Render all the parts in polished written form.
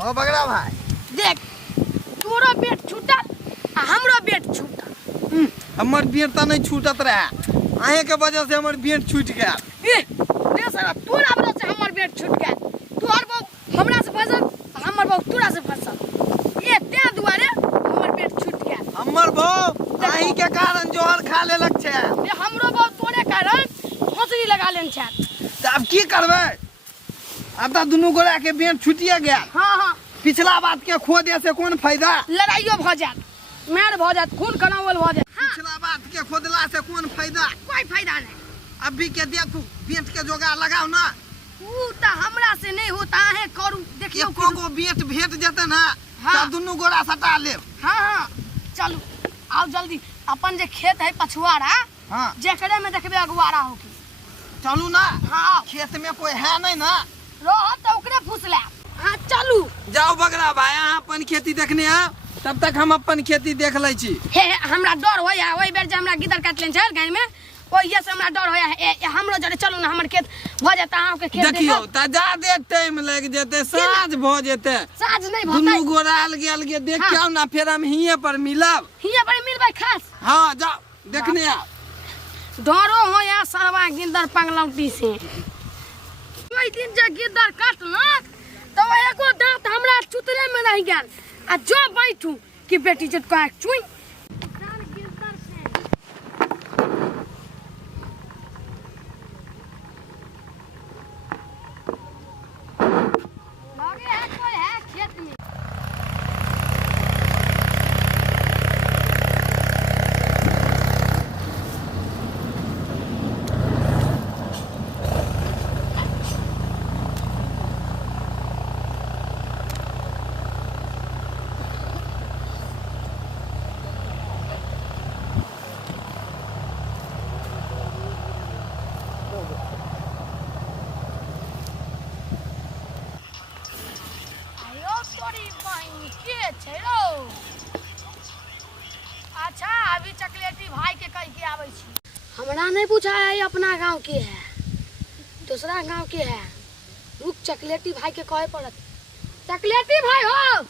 ओ बगड़ा भाई देख तोरो पेट छूटल आ हमरो पेट छूटल। हमर पेट त नहीं छूटत रहे, अहे के वजह से हमर पेट छूट गया। रे साला तोरा वजह से हमर पेट छूट गया। तोहर बहु हमरा से फंसल, हमर बहु तोरा से फंसल। ये ते दुआरे हमर पेट छूट गया। हमर बहु अही के कारण जोहर खा लेलक छे। ये हमरो बहु तोरे कारण हंसरी लगा लेन छे। त अब की करबे? अब त दुनू गोरा के पेट छूटिए गया। हां हां पिछला बात के खो दे से कौन फायदा? लड़ाइयो भ जात, मार भ जात, खून खनावल भ जात। पिछला बात के खोदला से कौन फायदा? कोई फायदा नहीं। अभी के देखू बेंट के जोगाड़ लगाओ ना। ऊ त हमरा से नहीं होता है, करू देखियो एको गो बेंट भेट जेते ना हाँ। त दुनू गोरा सटा लेब। हां हां चलू आओ जल्दी। अपन जे खेत है पछुआरा, हां जेकरे में देखबे अगवारा होकी। चलू ना। हां खेत में कोई है नहीं ना, रह त ओकरे फुसला। हां चलू। जाओ बगड़ा भाई अहाँ अपन खेती देखने आ, तब तक हम अपन खेती देख लै छी। हे हमरा डर होया ओइ बेर जे हमरा गिदर काट लेन छै गाय में, ओहिया से हमरा डर होया है। हमरो जरे चलू ना, हमर खेत भ जाता, अहाँ के खेत देखियो त ज्यादा टाइम लग जेते, साँझ भ जेते। साँझ नहीं भतै, दुनू गोरा अलगे अलगे देख के आओ ना, फिर हम हिये पर मिलब। हिया पर मिलबै खास। हां जाओ देखने आ। डरो होया सरवा गिदर पगलौटी से। ओइ दिन जे गिदर काटलक तो एको दांत हमरा चुतरे में रह गेल। आ जो बैठू कि बेटी जट का चुई गिदर से लगे है कोई है खेत में। अच्छा अभी चॉकलेटी भाई के कह के आवे छी। हमरा नहीं पूछा है अपना गांव के है, दूसरा गांव के है। रुक चॉकलेटी भाई के कहे पड़त। चॉकलेटी भाई हो,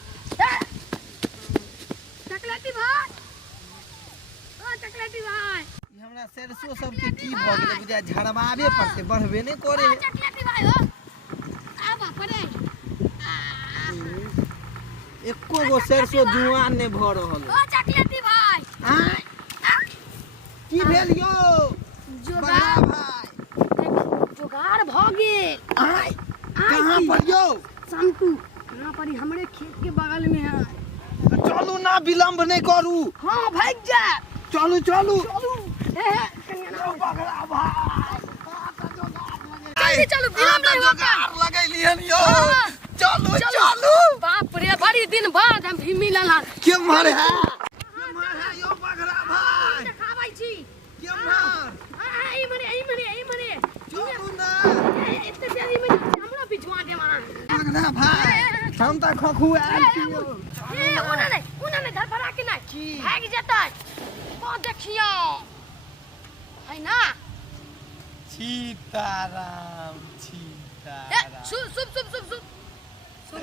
चॉकलेटी भाई, ओ चॉकलेटी भाई। हमरा सरसों सब के की भ गेलै बुझा, झड़बावे पड़ते, बढ़बे नहीं करे। चॉकलेटी भाई हो आबा पड़े। एको गो सरसों जुआन नहीं भ रहल। ओ चॉकलेटी भाई की भेल यो? जोगाड़ भाई जोगाड़ भ गेल। कहां पर यो? संतू यहाँ पर हमरे खेत के बगल में है। चलू ना, विलंब नहीं करू। हाँ भाग जा। चलू चलू चलू बगड़ा भाई जल्दी चलो, विलंब नहीं होगा। लगैलियन यो। हाँ। चलू चलू। बाप रे बड़ी दिन बाद हम भी मिलल हन। के मारे है? के मारे है यो बगड़ा भाई? देखाबै छी। के मार? ई मरे चलू ना। इतने प्यारी में हमरा पिछवा दे वहां। बगड़ा भाई हम त खखुआ छियो। ए ओना नहीं धरफड़ा के नहीं भाग जेतै। ओ देखियो है ना सीताराम सीताराम।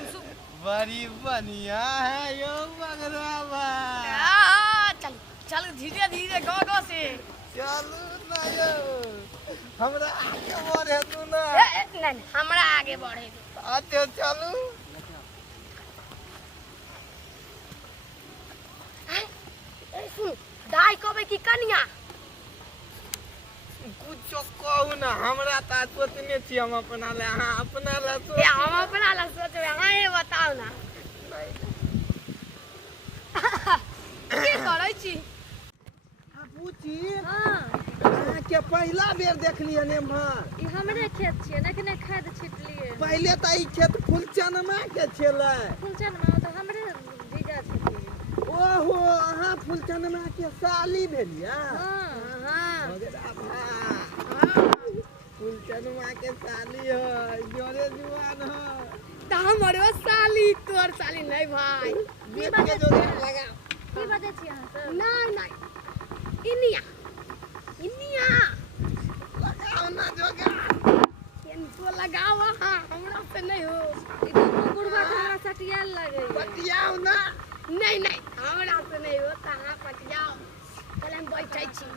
सुप बड़ी बढ़िया है यो बगड़ा भाई। चल चल धीरे धीरे गो से चलू ना यो, हमरा आगे बढ़े तू ना। नहीं हमरा आगे बढ़े। आते चलू। सुन दाई कबे की कनिया कुछ कहू ना, हमरा त सोचने छी हम अपना ले, अहाँ अपना ले सोच। हम अपना ला सोचबे, हाँ ये बताओ ना की करै छी? पूछी हां अहाँ के पहला बेर देखलिए ने एम्हर? ई हमरे खेत छियै, नखने खाद छिटलिए। पहले त ई खेत फुलचनमा के छलै। फुलचनमा त हमरे जीजा छथिन। ओहो अहाँ फुलचनमा के साली भेलिया? हां बगड़ा भाई फुलचनमा के साली है, जोरे जुआन है। त हमरो साली, तोर साली नहीं भाई। बेट के जोगाड़ लगा। की बजे छी अहाँ सब? नहीं इनिया लगाओ ना जोगाड़। इनको लगाओ। हां हमरा से नहीं हो। इधर बुढ़वा हमरा से पटिया लगे पटियाओ ना नहीं नहीं हमरा से नहीं होता हां पटियाओ पहले हम बैठै छी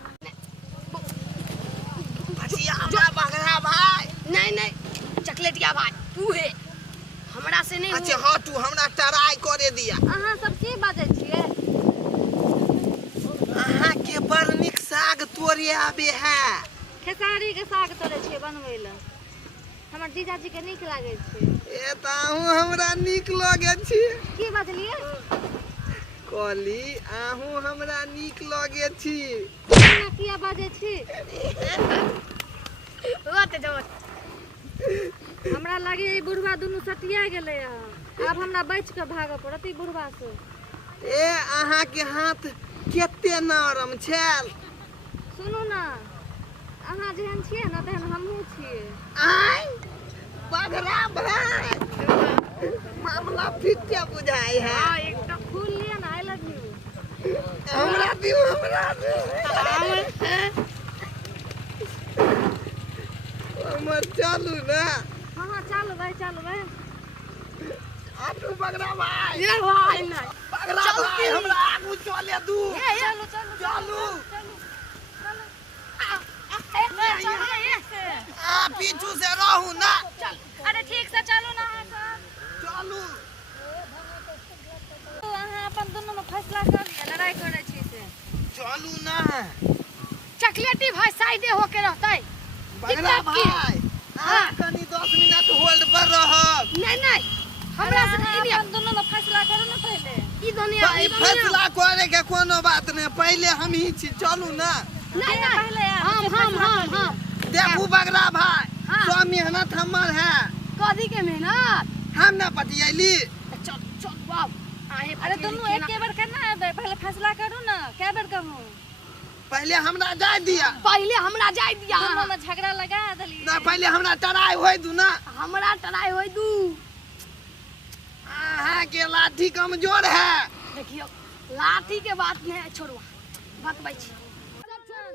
पटियाओ ना बगरा भाई नहीं नहीं चॉकलेटिया भाई तू है हमरा से नहीं अच्छा हां तू हमरा टराई करे दिया अहाँ सब की बाजै छियै अहाँ के बड़ निक साग तोरे आबे है खेसारी के साग तोड़े छियै बनबै ल हमर जीजाजी के नीक लागे छै ए ताहू हमरा नीक लगे छी की बाजलियै कहली आहू हमरा नीक लगे छी अहाँ किया बाजै छी होत जोत हमरा लागे ई बुढ़वा दुनु सटिया गेलै अब हमरा बच के भागऽ पड़त ई बुढ़वा से ए अहाँ के हाथ केते नरम छल सुनू ना अहाँ जेहन छियै ना तेहन हमहूँ छियै आय बगरा भाई मामला फिटे बुझाई है हाँ एकटा फूल लिया ना आई लव यू हमरा दियो हमर चलू ना हाँ हाँ चलो भाई आटू बगरा भाई ये भाई ना बगरा भाई हमरा आगू चले दू चलो चलू आ पीछू से रहू ना अरे ठीक से चलो ना चलू अहाँ अपन दुनू में फैसला कर लिया लड़ाई करे छी से चलू ना चॉकलेटी भाई साइडे होके रहतै बगरा भाई हां कनी 10 मिनट होल्ड पर रहब नहीं हमरा से नहीं अपन दुनू में फैसला करू ना पहले ई दुनिया फैसला करे के कोनो बात नहीं पहले हम ही छी चलू ना नहीं पहले हम देखू बगरा भाई सब मेहनत हमर है कदी के मेहनत हम ना पटियली चल बाप आहे अरे दोनों एक के बार करना है पहले फैसला करो ना क्या बार कहूं पहले हमरा जाय दिया दोनों में झगड़ा लगा दली ना पहले हमरा टराई होय दू ना हमरा टराई होय दू अहाँ के लाठी कमजोर है देखियो लाठी के बात नहीं है छोड़वा बतबै छी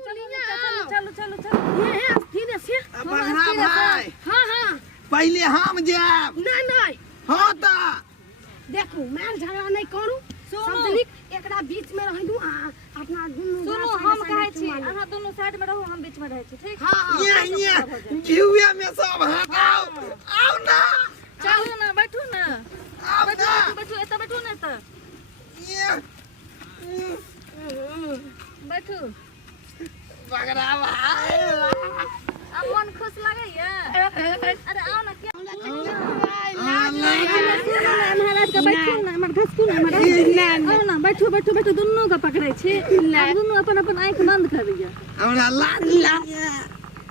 चलो ये धीरे से बगरा भाई हां पहले हम जाब नहीं हां ता देखू मार झगड़ा नहीं करू सुनो एकरा बीच में रह दू अपना दुनु सुनो हम कहै छी अहाँ दोनों साइड में रहू हम बीच में रहै छी ठीक हां ये घिउए में सब हटाओ आओ ना चलो ना बैठू ना आओ ना बैठू एत बैठू ना एत ये बैठू बगरा भाई अब मन खुश लगैया अरे आओ ना क्या महाराज के बैठू ना हमर धसकू ना आओ ना बैठू दोनों का पकड़ै छी दोनों अपन आंख बंद कर दिया हमरा लाज लागे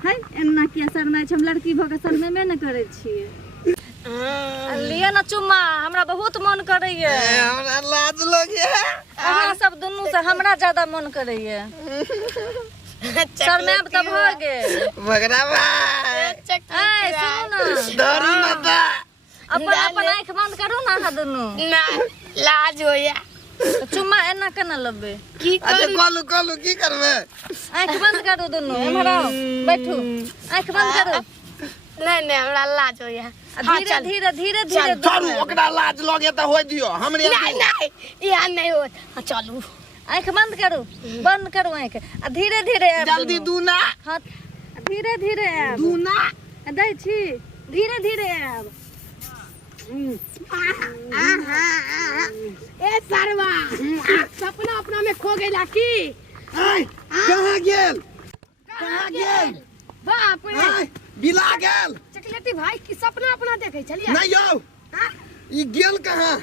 है एना किया शर्मा छै हम लड़की भ के शर्मे में न करै छियै लिया ना चुम्मा हमरा बहुत मन करैया हमरा लाज लगे अहाँ सब दोनों से हमरा ज्यादा मन करैया शर्मा तब हो गेल बगरा भाई सुनो ना डरी मत अपन आंख बंद करू ना अहाँ दोनों ना लाज होया चुम्मा एना केना लेबे की अच्छा कलू की करबे आंख बंद करू दोनों एमहर आओ बैठू आंख बंद करू नहीं हमरा लाज होया धीरे चलू ओकरा लाज लगे त होय दियो हमरे नहीं यहाँ नहीं होत चलू आंख बंद करू आंख आ धीरे जल्दी दू ना हां धीरे आब दू ना दै छी धीरे आब ए सरवा सपना अपना में खो गेला की कहाँ गेल बाप रे बिला गेल चॉकलेटी भाई की सपना अपना देखे चलिए नहीं यौ ई गेल कहाँ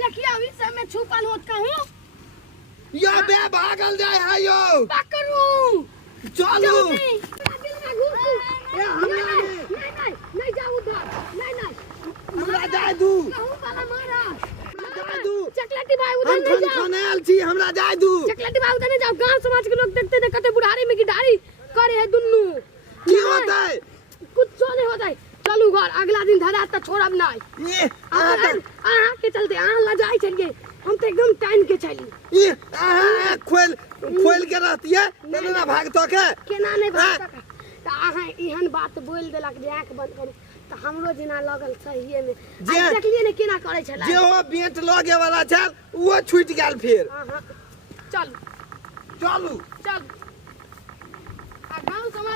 देखिए अभी सब में छुपल होत कहूं यो बे भागल जाय है यो पकड़ू चलू नहीं जाओ उधर नहीं हमरा जाय दू कहूं वाला मारा जाय दू चॉकलेटी भाई उधर हम नहीं जाओ खनाल छी हमरा जाय दू चॉकलेटी भाई उधर नहीं जाओ गांव समाज के लोग देखते थे कते बुढ़ारी में की दाढ़ी करे है दुन्नू की होतै कुछ नहीं होतै चलू घर अगला दिन धरा त छोड़ब नहीं ये आहा के चलते आहा लजाई चलिए हम तो एकदम टाइम के चली ये खोल के रहतिए ना भागतो के केना नहीं भाग त आहा इहन बात बोल देलक जे आंख बंद करू तो हमरो जेना लगल सहिए में जे- आ देखलिए ने केना करे छला जे हो बेंट लगे वाला छल वो छूट गेल फिर हाँ हाँ चल चलू चल आ गाँव समाज